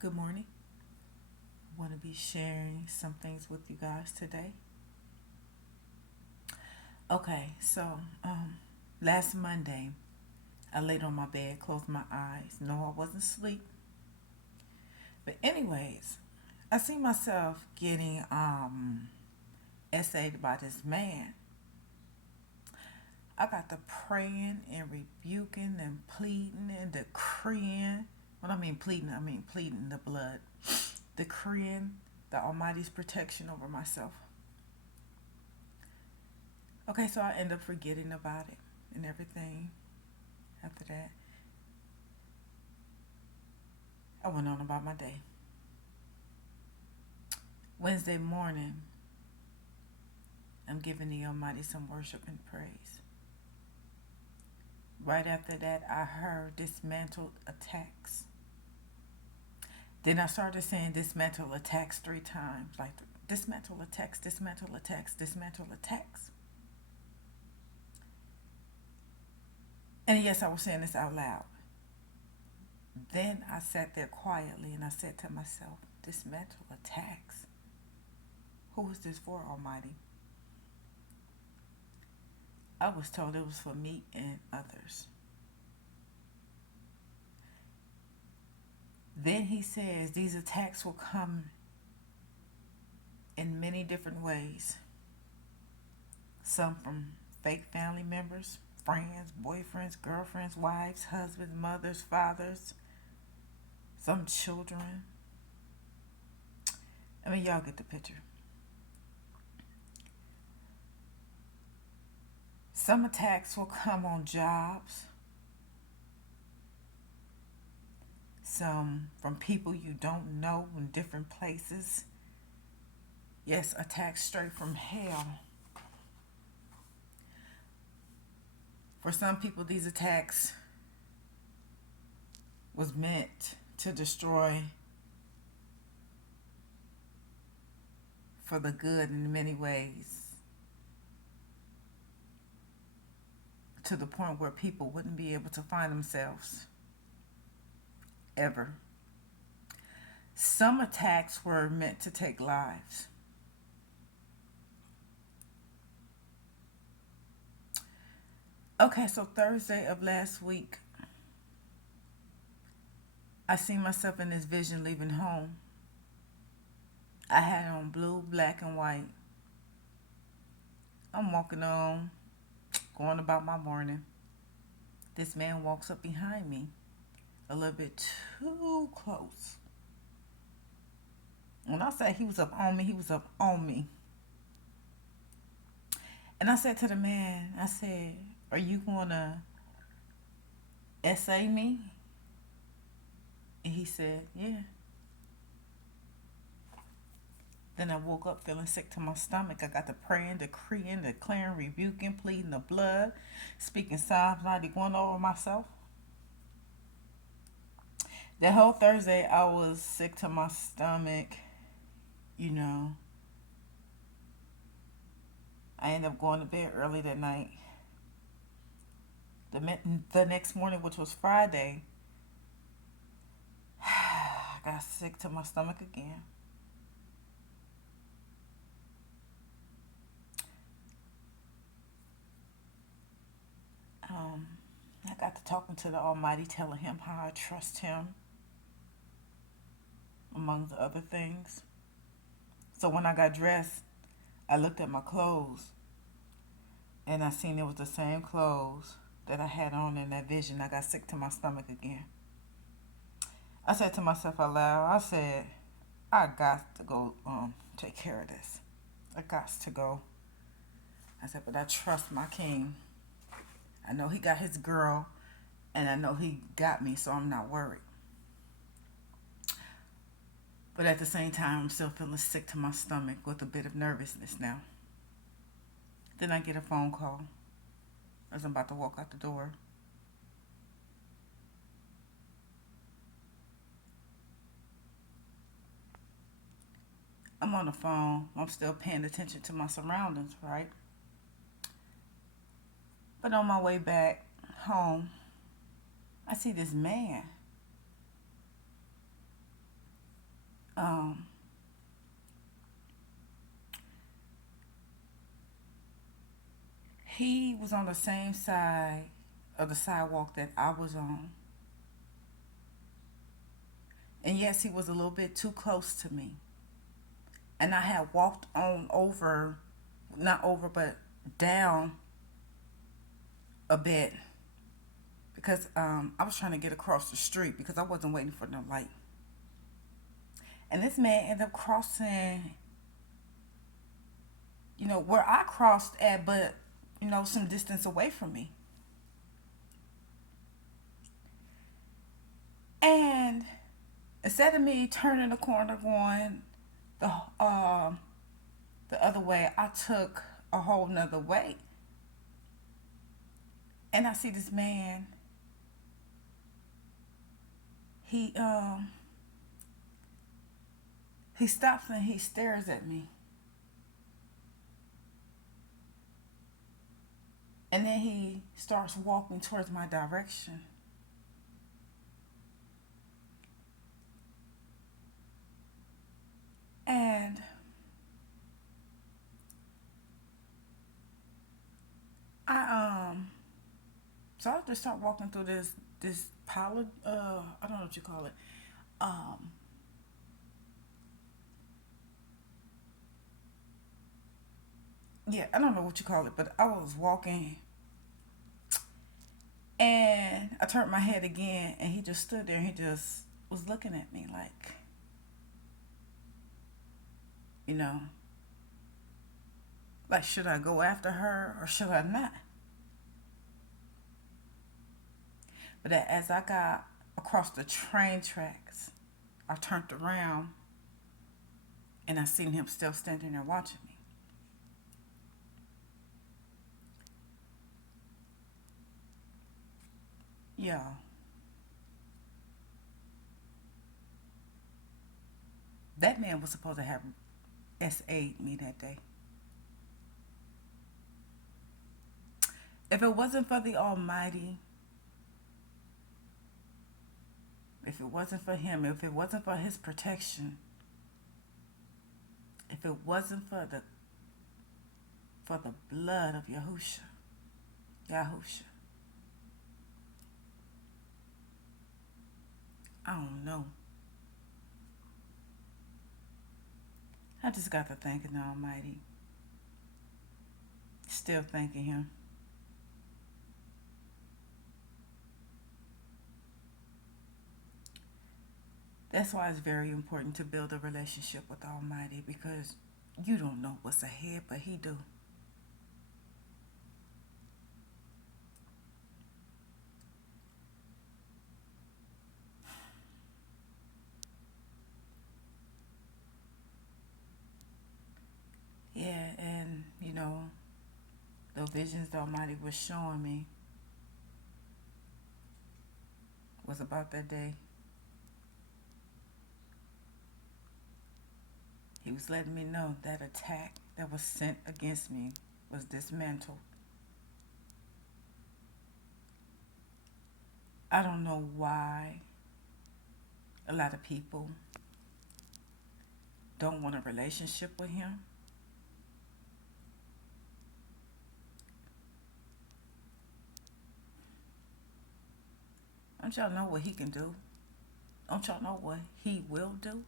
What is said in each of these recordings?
Good morning. I want to be sharing some things with you guys today. Okay, last Monday, I laid on my bed, closed my eyes. No, I wasn't asleep. But anyways, I see myself getting essayed by this man. I got to praying and rebuking and pleading and decreeing. When I mean pleading, I mean pleading the blood. Decreeing the Almighty's protection over myself. Okay, so I end up forgetting about it and everything after that. I went on about my day. Wednesday morning, I'm giving the Almighty some worship and praise. Right after that, I heard dismantled attacks. Then I started saying dismantle attacks 3 times, like dismantle attacks, dismantle attacks, dismantle attacks. And yes, I was saying this out loud. Then I sat there quietly and I said to myself, dismantle attacks. Who is this for, Almighty? I was told it was for me and others. Then he says these attacks will come in many different ways. Some from fake family members, friends, boyfriends, girlfriends, wives, husbands, mothers, fathers, some children. I mean, y'all get the picture. Some attacks will come on jobs, some from people you don't know in different places. Yes, attacks straight from hell. For some people, these attacks was meant to destroy for the good in many ways, to the point where people wouldn't be able to find themselves ever. Some attacks were meant to take lives. Okay, so Thursday of last week, I see myself in this vision leaving home. I had on blue, black, and white. I'm walking on, going about my morning. This man walks up behind me a little bit too close. When I say he was up on me, he was up on me. And I said to the man, I said, are you going to essay me? And he said, yeah. Then I woke up feeling sick to my stomach. I got to praying, decreeing, declaring, rebuking, pleading the blood, speaking Psalms 91 over myself. That whole Thursday, I was sick to my stomach. You know, I ended up going to bed early that night. The next morning, which was Friday, I got sick to my stomach again. Um, I got to talking to the Almighty, telling him how I trust him, among the other things. So when I got dressed, I looked at my clothes and I seen it was the same clothes that I had on in that vision. I got sick to my stomach again. I said to myself out loud, I said, I got to go take care of this. I got to go. I said, but I trust my king. I know he got his girl and I know he got me, so I'm not worried. But at the same time, I'm still feeling sick to my stomach with a bit of nervousness now. Then I get a phone call as I'm about to walk out the door. I'm on the phone. I'm still paying attention to my surroundings, right? But on my way back home, I see this man. Um, he was on the same side of the sidewalk that I was on. And yes, he was a little bit too close to me. And I had walked on over, not over, but down a bit because I was trying to get across the street because I wasn't waiting for no light. And this man ended up crossing, where I crossed at, but, some distance away from me. And instead of me turning the corner going the the other way, I took a whole nother way. And I see this man. He he stops and he stares at me. And then he starts walking towards my direction. And I so I just start walking through this pile of I don't know what you call it. Um yeah, I don't know what you call it, but I was walking and I turned my head again and he just stood there and he just was looking at me like, you know, like should I go after her or should I not? But as I got across the train tracks, I turned around and I seen him still standing there watching me. Yeah, that man was supposed to have SA'd me that day. If it wasn't for the Almighty, if it wasn't for Him, if it wasn't for His protection, if it wasn't for the blood of Yahusha, I don't know. I just got to thanking the Almighty. Still thanking Him. That's why it's very important to build a relationship with the Almighty because you don't know what's ahead, but He do. Yeah, and the visions the Almighty was showing me was about that day. He was letting me know that attack that was sent against me was dismantled. I don't know why a lot of people don't want a relationship with Him. Don't y'all know what He can do? Don't y'all know what He will do?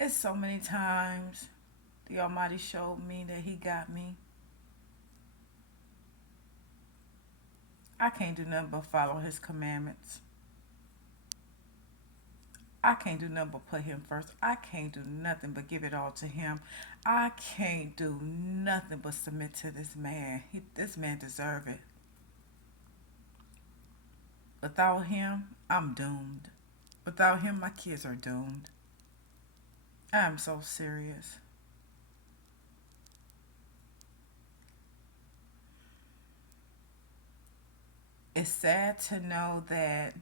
It's so many times the Almighty showed me that He got me. I can't do nothing but follow His commandments. I can't do nothing but put Him first. I can't do nothing but give it all to Him. I can't do nothing but submit to this man. This man deserve it. Without Him, I'm doomed. Without Him, my kids are doomed. I'm so serious. It's sad to know that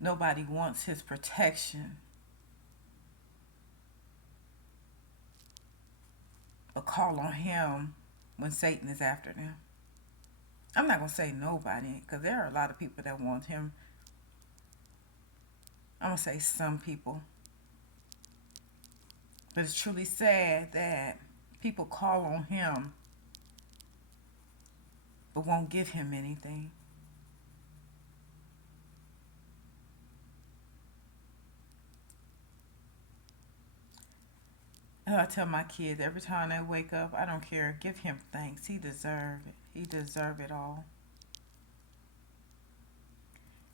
nobody wants His protection, but call on Him when Satan is after them. I'm not going to say nobody because there are a lot of people that want him. I'm going to say some people. But it's truly sad that people call on him but won't give him anything. And I tell my kids every time they wake up, I don't care, give him thanks. He deserves it. He deserves it all.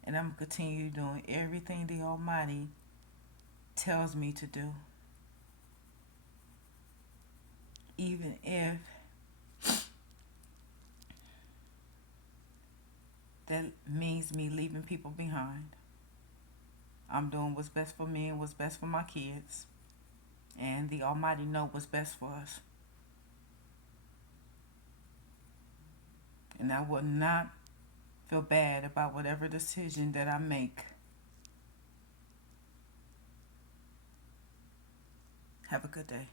And I'm going to continue doing everything the Almighty tells me to do. Even if that means me leaving people behind. I'm doing what's best for me and what's best for my kids. And the Almighty know what's best for us. And I will not feel bad about whatever decision that I make. Have a good day.